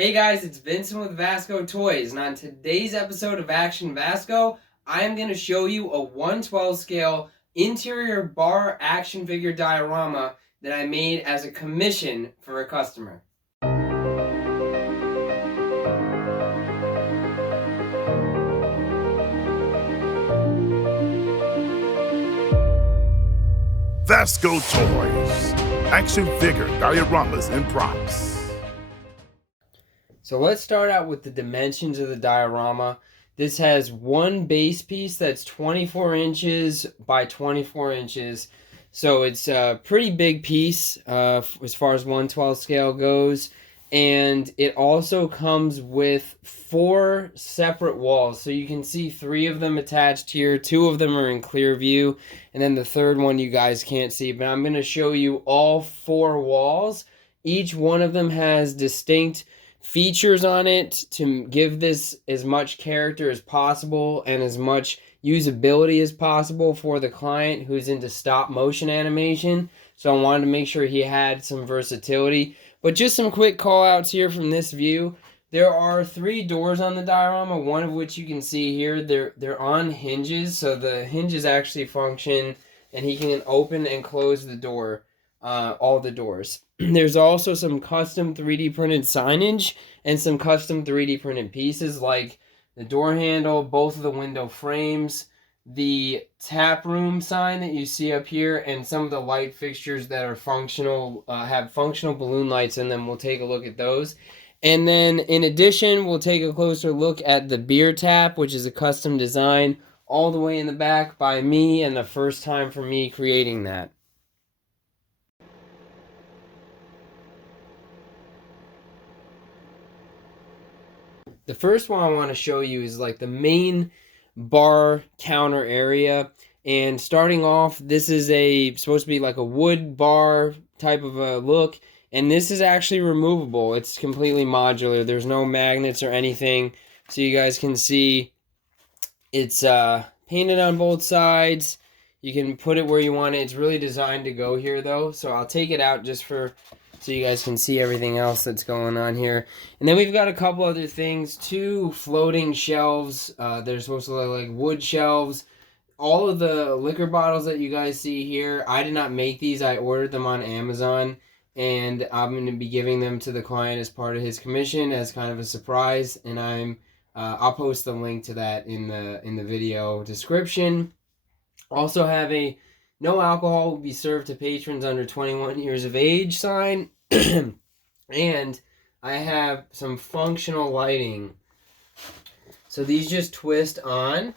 Hey guys, it's Vincent with Vascotoys, and on today's episode of Action VASCO, I am going to show you a 1/12 scale interior bar action figure diorama that I made as a commission for a customer. Vascotoys, action figure dioramas and props. So let's start out with the dimensions of the diorama. This has one base piece that's 24 inches by 24 inches. So it's a pretty big piece as far as 1/12 scale goes. And it also comes with 4 separate walls. So you can see 3 of them attached here. 2 of them are in clear view. And then the third one you guys can't see. But I'm going to show you all 4 walls. Each one of them has distinct features on it to give this as much character as possible and as much usability as possible for the client who's into stop motion animation. So I wanted to make sure he had some versatility. But just some quick call outs here from this view. There are 3 doors on the diorama, one of which you can see here. They're on hinges, so the hinges actually function and he can open and close the door. All the doors. There's also some custom 3D printed signage and some custom 3D printed pieces like the door handle, both of the window frames, the tap room sign that you see up here, and some of the light fixtures that are functional, have functional balloon lights in them. We'll take a look at those. And then in addition, we'll take a closer look at the beer tap, which is a custom design all the way in the back by me, and the first time for me creating that. The first one I want to show you is like the main bar counter area. And starting off, this is supposed to be like a wood bar type of a look. And this is actually removable. It's completely modular. There's no magnets or anything. So you guys can see it's painted on both sides. You can put it where you want it. It's really designed to go here though. So I'll take it out just so you guys can see everything else that's going on here. And then we've got a couple other things. 2 floating shelves. They're supposed to look like wood shelves. All of the liquor bottles that you guys see here, I did not make these. I ordered them on Amazon. And I'm going to be giving them to the client as part of his commission as kind of a surprise. And I'll post the link to that in the video description. Also have a no alcohol will be served to patrons under 21 years of age sign. And I have some functional lighting. So these just twist on.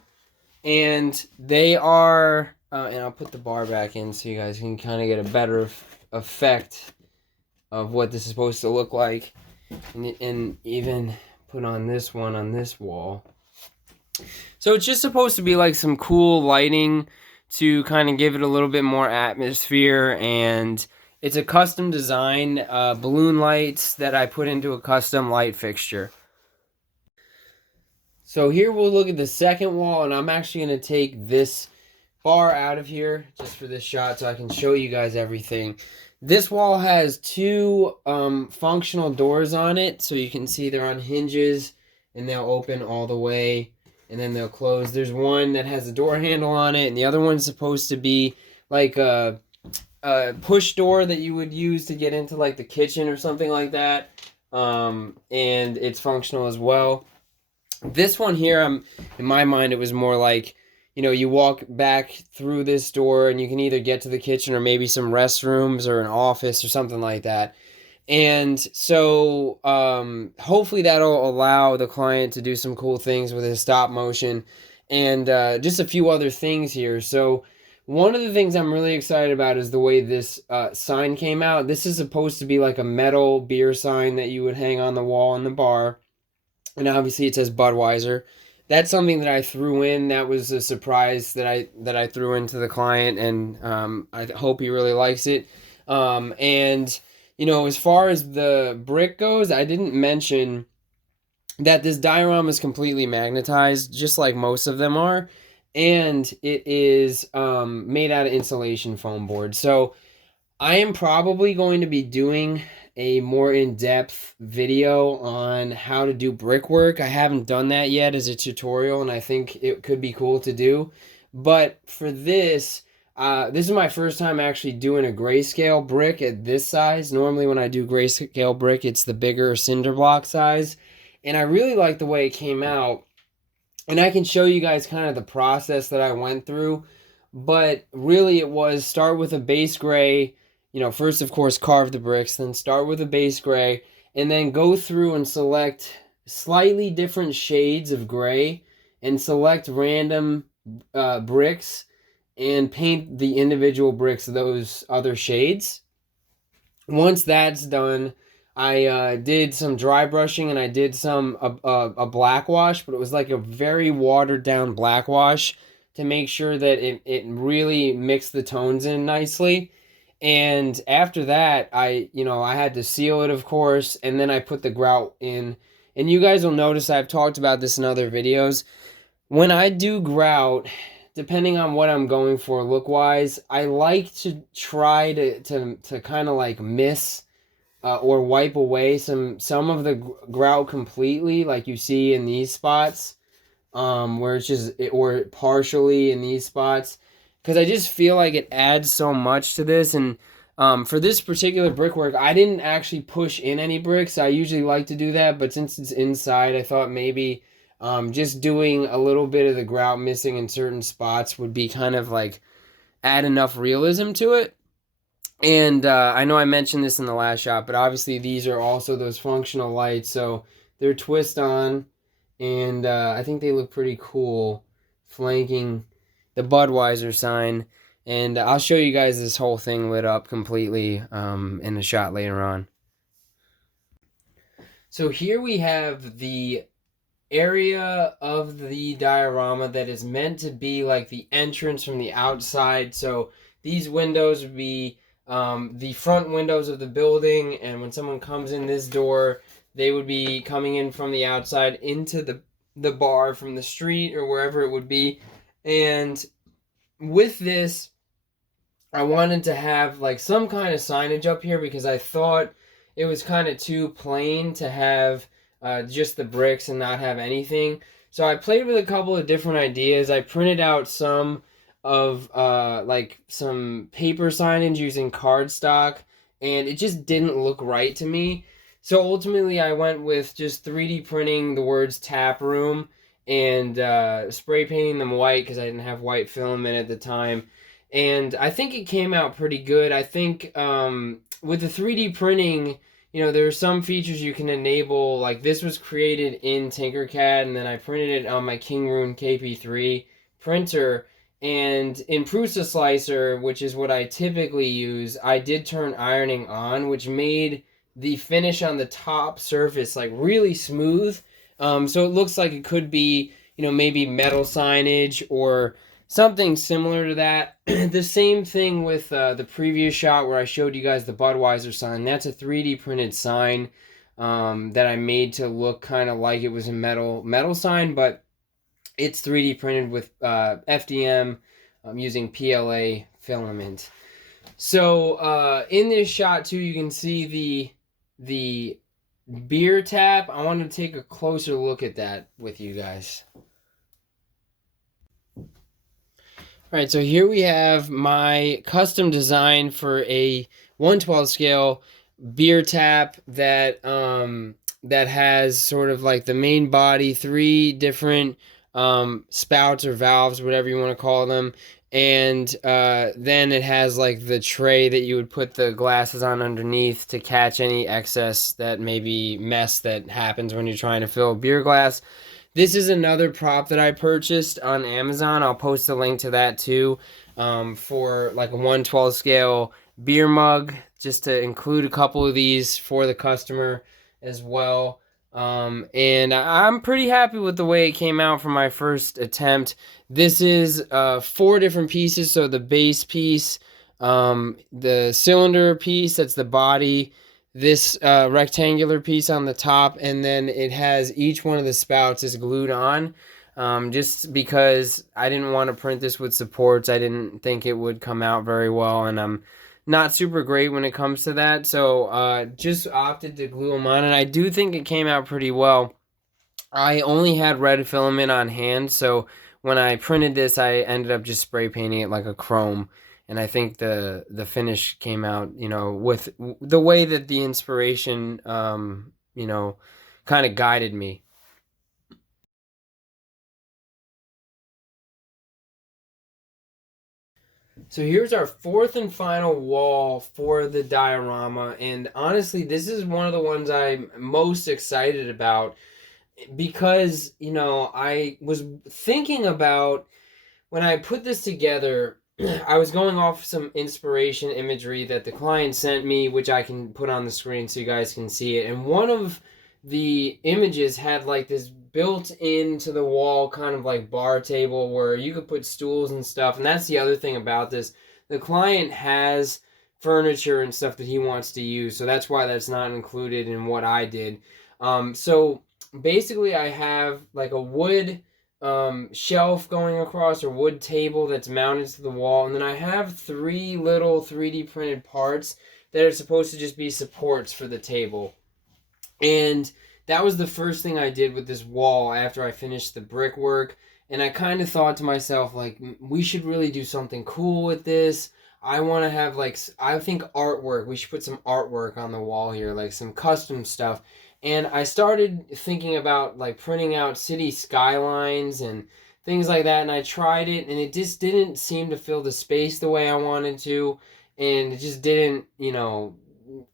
And they are, and I'll put the bar back in so you guys can kind of get a better effect of what this is supposed to look like. And even put on this one on this wall. So it's just supposed to be like some cool lighting to kind of give it a little bit more atmosphere, and it's a custom design, balloon lights that I put into a custom light fixture. So here we'll look at the second wall, and I'm actually going to take this bar out of here just for this shot so I can show you guys everything. This wall has 2 functional doors on it, so you can see they're on hinges and they'll open all the way. And then they'll close. There's one that has a door handle on it, and the other one's supposed to be like a push door that you would use to get into like the kitchen or something like that. And it's functional as well. This one here, in my mind, it was more like, you walk back through this door and you can either get to the kitchen or maybe some restrooms or an office or something like that. And so hopefully that'll allow the client to do some cool things with his stop motion and just a few other things here. So one of the things I'm really excited about is the way this sign came out. This is supposed to be like a metal beer sign that you would hang on the wall in the bar. And obviously it says Budweiser. That's something that I threw in. That was a surprise that I threw into the client, and I hope he really likes it. And as far as the brick goes, I didn't mention that this diorama is completely magnetized, just like most of them are. And it is made out of insulation foam board. So I am probably going to be doing a more in-depth video on how to do brickwork. I haven't done that yet as a tutorial, and I think it could be cool to do. But for this, this is my first time actually doing a grayscale brick at this size. Normally when I do grayscale brick, it's the bigger cinder block size. And I really like the way it came out. And I can show you guys kind of the process that I went through. But really it was start with a base gray. You know, first of course carve the bricks, then start with a base gray. And then go through and select slightly different shades of gray. And select random bricks. And paint the individual bricks those other shades. Once that's done, I did some dry brushing and I did some a black wash, but it was like a very watered down black wash to make sure that it really mixed the tones in nicely. And after that, I had to seal it, of course, and then I put the grout in. And you guys will notice I've talked about this in other videos. When I do grout, depending on what I'm going for look-wise, I like to try to kind of like miss or wipe away some of the grout completely, like you see in these spots, where it's just, or partially in these spots, because I just feel like it adds so much to this. And for this particular brickwork, I didn't actually push in any bricks. I usually like to do that, but since it's inside, I thought maybe just doing a little bit of the grout missing in certain spots would be kind of like add enough realism to it. And I know I mentioned this in the last shot, but obviously these are also those functional lights, so they're twist on, and I think they look pretty cool flanking the Budweiser sign. And I'll show you guys this whole thing lit up completely in a shot later on. So here we have the area of the diorama that is meant to be like the entrance from the outside. So these windows would be the front windows of the building, and when someone comes in this door, they would be coming in from the outside into the bar from the street or wherever it would be. And with this, I wanted to have like some kind of signage up here because I thought it was kind of too plain to have just the bricks and not have anything. So I played with a couple of different ideas. I printed out some of like some paper signage using cardstock, and it just didn't look right to me. So ultimately I went with just 3D printing the words tap room and spray painting them white because I didn't have white filament at the time. And I think it came out pretty good. I think with the 3D printing, there are some features you can enable. Like this was created in Tinkercad, and then I printed it on my Kingroon KP3 printer. And in Prusa Slicer, which is what I typically use, I did turn ironing on, which made the finish on the top surface like really smooth. So it looks like it could be, maybe metal signage or something similar to that. The same thing with the previous shot where I showed you guys the Budweiser sign. That's a 3D printed sign that I made to look kind of like it was a metal sign, but it's 3D printed with FDM using PLA filament. So in this shot too, you can see the beer tap. I want to take a closer look at that with you guys. Alright, so here we have my custom design for a 1/12 scale beer tap that that has sort of like the main body, 3 different spouts or valves, whatever you want to call them, and then it has like the tray that you would put the glasses on underneath to catch any excess that maybe mess that happens when you're trying to fill a beer glass. This is another prop that I purchased on Amazon. I'll post a link to that too, for like a 1/12 scale beer mug, just to include a couple of these for the customer as well. And I'm pretty happy with the way it came out for my first attempt. This is 4 different pieces. So the base piece, the cylinder piece, that's the body, this rectangular piece on the top, and then it has each one of the spouts is glued on, just because I didn't want to print this with supports. I didn't think it would come out very well, and I'm not super great when it comes to that. So just opted to glue them on, and I do think it came out pretty well. I only had red filament on hand, so when I printed this, I ended up just spray painting it like a chrome. And I think the finish came out, with the way that the inspiration, kind of guided me. So here's our fourth and final wall for the diorama, and honestly, this is one of the ones I'm most excited about because, I was thinking about when I put this together, I was going off some inspiration imagery that the client sent me, which I can put on the screen so you guys can see it. And one of the images had like this built into the wall kind of like bar table where you could put stools and stuff. And that's the other thing about this. The client has furniture and stuff that he wants to use, so that's why that's not included in what I did. So basically I have like a wood shelf going across, or wood table that's mounted to the wall, and then I have 3 little 3D printed parts that are supposed to just be supports for the table. And that was the first thing I did with this wall after I finished the brickwork. And I kind of thought to myself, like, we should really do something cool with this. I want to have, like, I think artwork. We should put some artwork on the wall here, like some custom stuff. And I started thinking about, like, printing out city skylines and things like that. And I tried it, and it just didn't seem to fill the space the way I wanted to. And it just didn't,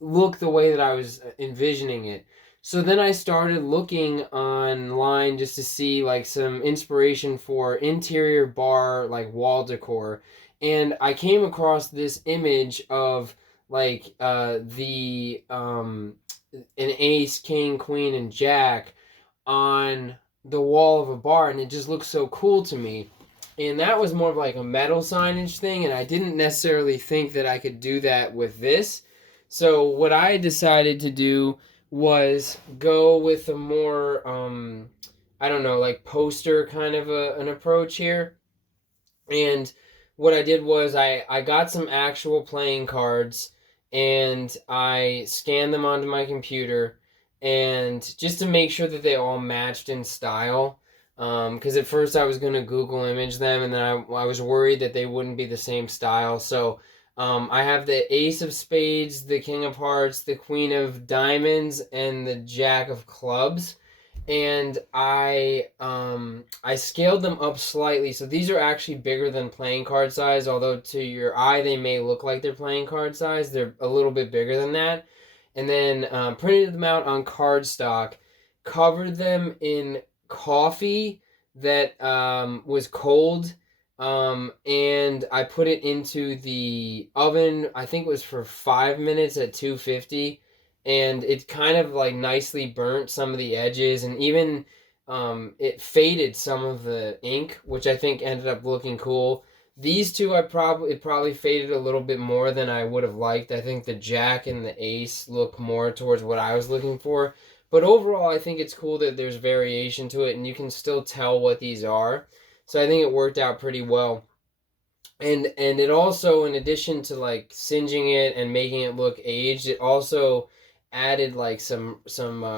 look the way that I was envisioning it. So then I started looking online just to see like some inspiration for interior bar like wall decor, and I came across this image of like the an ace, king, queen, and jack on the wall of a bar, and it just looked so cool to me. And that was more of like a metal signage thing, and I didn't necessarily think that I could do that with this. So what I decided to do was go with a more I don't know, like poster kind of an approach here. And what I did was I got some actual playing cards, and I scanned them onto my computer, and just to make sure that they all matched in style. Because at first I was going to Google image them, and then I was worried that they wouldn't be the same style. So I have the ace of spades, the king of hearts, the queen of diamonds, and the jack of clubs. And I scaled them up slightly, so these are actually bigger than playing card size. Although to your eye they may look like they're playing card size, they're a little bit bigger than that. And then printed them out on cardstock, covered them in coffee that was cold, and I put it into the oven. I think it was for 5 minutes at 250, and it kind of like nicely burnt some of the edges, and even it faded some of the ink, which I think ended up looking cool. These two, it probably faded a little bit more than I would have liked. I think the jack and the ace look more towards what I was looking for. But overall, I think it's cool that there's variation to it, and you can still tell what these are. So I think it worked out pretty well. And it also, in addition to like singeing it and making it look aged, it also added like some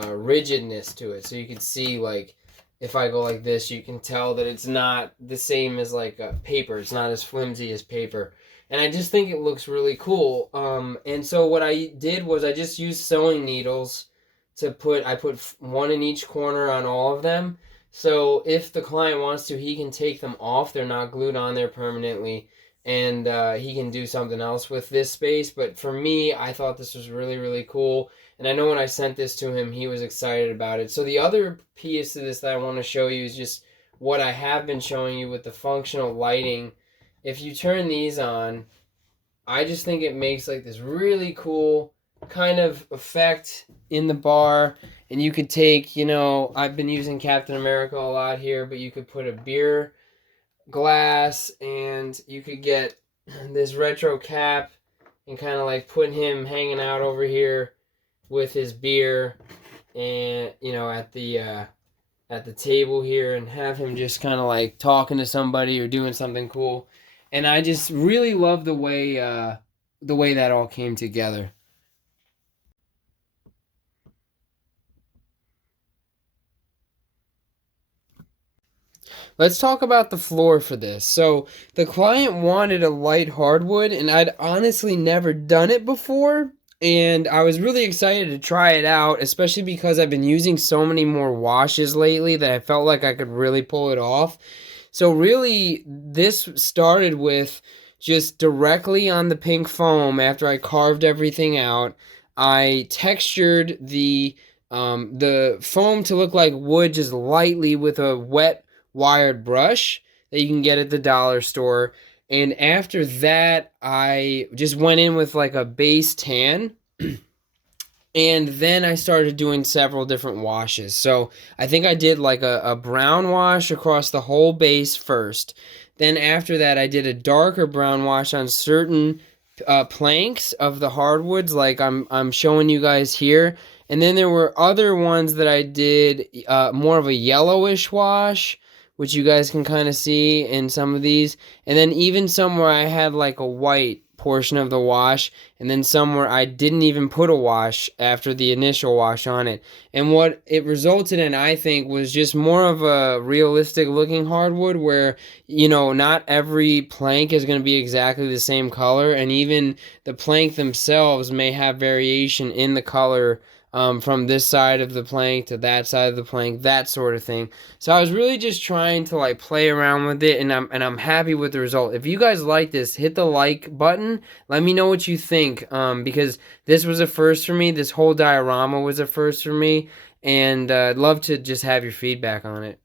rigidness to it. So you could see, like, if I go like this, you can tell that it's not the same as like paper. It's not as flimsy as paper. And I just think it looks really cool. And so what I did was I just used sewing needles I put one in each corner on all of them. So if the client wants to, he can take them off. They're not glued on there permanently, and he can do something else with this space. But for me, I thought this was really, really cool. And I know when I sent this to him, he was excited about it. So the other piece of this that I want to show you is just what I have been showing you with the functional lighting. If you turn these on, I just think it makes like this really cool kind of effect in the bar. And you could take, I've been using Captain America a lot here, but you could put a beer glass, and you could get this retro cap and kind of like put him hanging out over here with his beer, and at the table here, and have him just kind of like talking to somebody or doing something cool. And I just really love the way the way that all came together. Let's talk about the floor for this. So the client wanted a light hardwood, and I'd honestly never done it before. And I was really excited to try it out, especially because I've been using so many more washes lately that I felt like I could really pull it off. So really, this started with just directly on the pink foam after I carved everything out. I textured the foam to look like wood just lightly with a wet wired brush that you can get at the dollar store. And after that, I just went in with like a base tan. And then I started doing several different washes. So I think I did like a brown wash across the whole base first. Then after that, I did a darker brown wash on certain planks of the hardwoods, like I'm showing you guys here. And then there were other ones that I did more of a yellowish wash, which you guys can kind of see in some of these. And then even some where I had like a white portion of the wash, and then some where I didn't even put a wash after the initial wash on it. And what it resulted in, I think, was just more of a realistic looking hardwood where, you know, not every plank is going to be exactly the same color, and even the plank themselves may have variation in the color, from this side of the plank to that side of the plank, that sort of thing. So I was really just trying to like play around with it, and I'm happy with the result. If you guys like this, hit the like button. Let me know what you think, because this was a first for me. This whole diorama was a first for me, and I'd love to just have your feedback on it.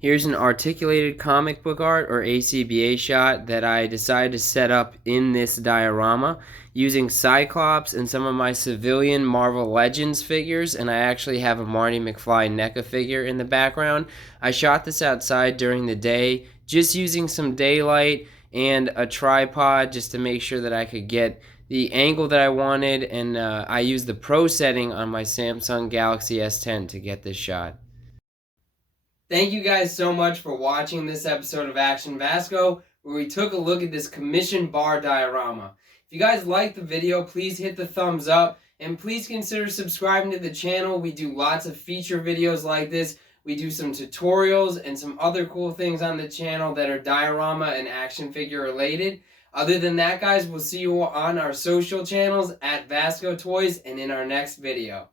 Here's an articulated comic book art, or ACBA shot, that I decided to set up in this diorama using Cyclops and some of my civilian Marvel Legends figures, and I actually have a Marty McFly NECA figure in the background. I shot this outside during the day, just using some daylight and a tripod just to make sure that I could get the angle that I wanted, and I used the Pro setting on my Samsung Galaxy S10 to get this shot. Thank you guys so much for watching this episode of Action VASCO, where we took a look at this commissioned bar diorama. If you guys liked the video, please hit the thumbs up, and please consider subscribing to the channel. We do lots of feature videos like this. We do some tutorials and some other cool things on the channel that are diorama and action figure related. Other than that, guys, we'll see you on our social channels at vascotoys and in our next video.